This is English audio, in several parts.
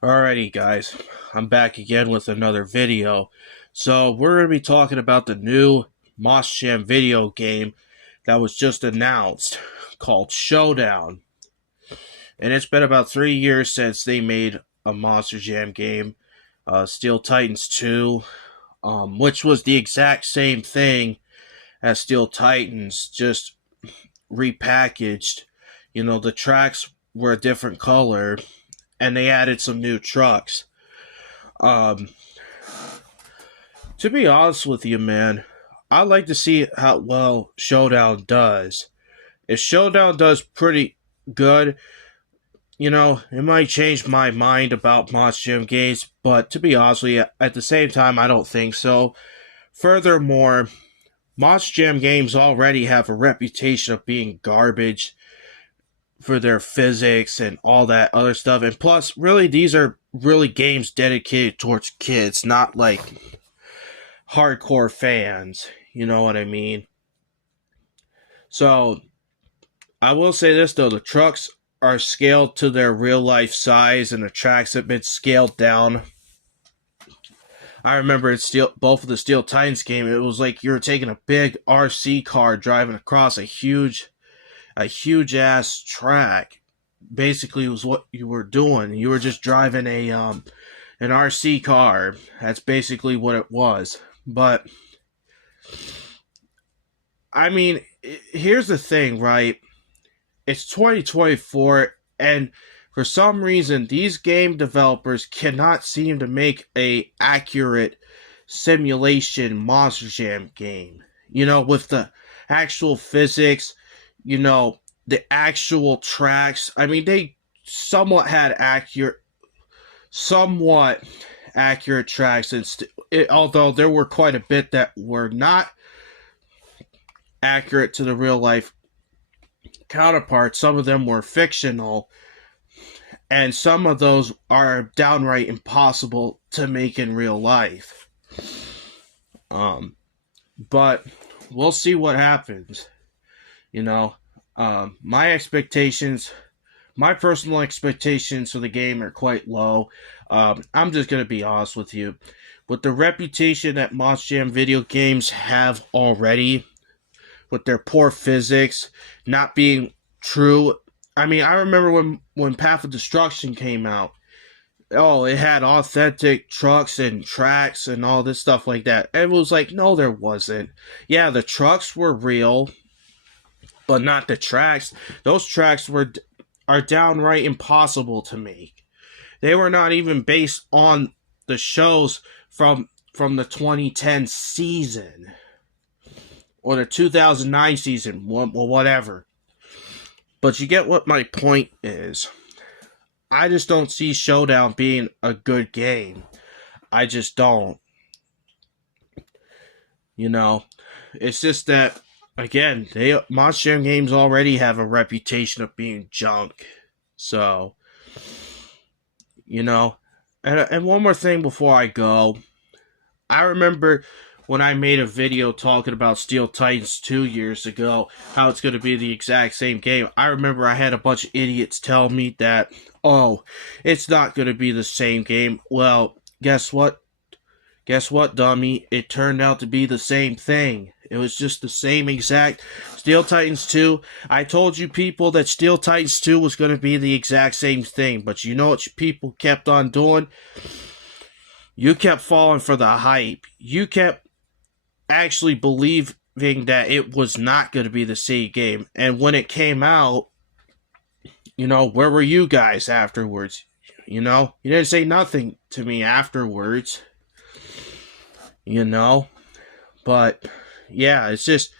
Alrighty guys, I'm back again with another video. So we're going to be talking about the new Jam video game that was just announced called Showdown. And it's been about 3 years since they made a Monster Jam game, Steel Titans 2, which was the exact same thing as Steel Titans, just repackaged. The tracks were a different color and they added some new trucks. Um, To be honest with you, man, I'd like to see how well Showdown does. If Showdown does pretty good, it might change my mind about Monster Jam games, but to be honest with you, at the same time, I don't think so. Furthermore, Monster Jam games already have a reputation of being garbage for their physics and all that other stuff. And plus, really, these are really games dedicated towards kids, not like hardcore fans. You know what I mean? So I will say this though, the trucks are scaled to their real life size and the tracks have been scaled down. I remember in both of the Steel Titans game, it was like you were taking a big RC car driving across a huge ass track. Basically was what you were doing. You were just driving an RC car. That's basically what it was. But I mean, here's the thing, right? It's 2024, and for some reason, these game developers cannot seem to make a accurate simulation Monster Jam game. With the actual physics, the actual tracks. I mean, they somewhat accurate tracks, and although there were quite a bit that were not accurate to the real life counterparts. Some of them were fictional, and some of those are downright impossible to make in real life. But we'll see what happens. My expectations, my personal expectations for the game are quite low. I'm just gonna be honest with you. With the reputation that Monster Jam video games have already, with their poor physics, not being true. I mean, I remember when Path of Destruction came out. Oh, it had authentic trucks and tracks and all this stuff like that. And it was like, no, there wasn't. Yeah, the trucks were real, but not the tracks. Those tracks are downright impossible to make. They were not even based on the shows from the 2010 season or the 2009 season, whatever. But you get what my point is. I just don't see Showdown being a good game. I just don't. It's just that, again, Monster Jam games already have a reputation of being junk. So, and one more thing before I go. I remember when I made a video talking about Steel Titans 2 years ago, how it's going to be the exact same game. I remember I had a bunch of idiots tell me that, oh, it's not going to be the same game. Well, guess what? Guess what, dummy? It turned out to be the same thing. It was just the same exact Steel Titans 2. I told you people that Steel Titans 2 was going to be the exact same thing, but you know what people kept on doing? You kept falling for the hype. You kept actually believing that it was not going to be the same game. And when it came out, where were you guys afterwards? You didn't say nothing to me afterwards. But yeah, it's just,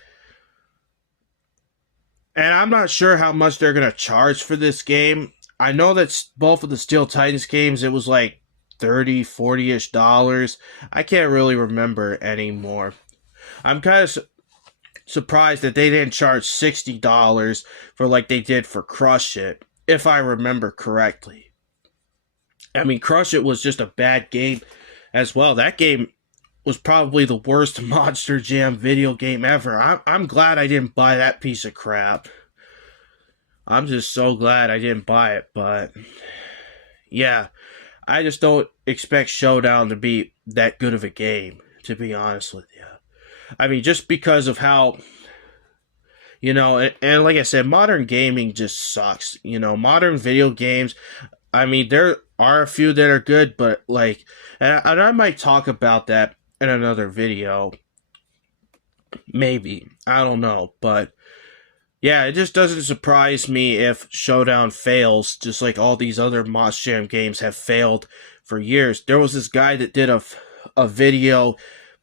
and I'm not sure how much they're going to charge for this game. I know that both of the Steel Titans games, it was like 30, 40-ish dollars. I can't really remember anymore. I'm kind of surprised that they didn't charge $60 for like they did for Crush It, if I remember correctly. I mean, Crush It was just a bad game as well. That game was probably the worst Monster Jam video game ever. I'm glad I didn't buy that piece of crap. I'm just so glad I didn't buy it, but yeah. I just don't expect Showdown to be that good of a game, to be honest with you. I mean, just because of how, and like I said, modern gaming just sucks. Modern video games, I mean, there are a few that are good, but like, and I might talk about that in another video. Maybe. I don't know. But yeah, it just doesn't surprise me if Showdown fails, just like all these other Moss Jam games have failed for years. There was this guy that did a video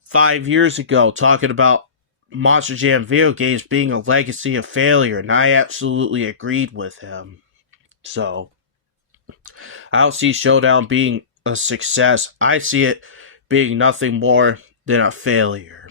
5 years ago talking about Monster Jam video games being a legacy of failure, and I absolutely agreed with him. So, I don't see Showdown being a success. I see it being nothing more than a failure.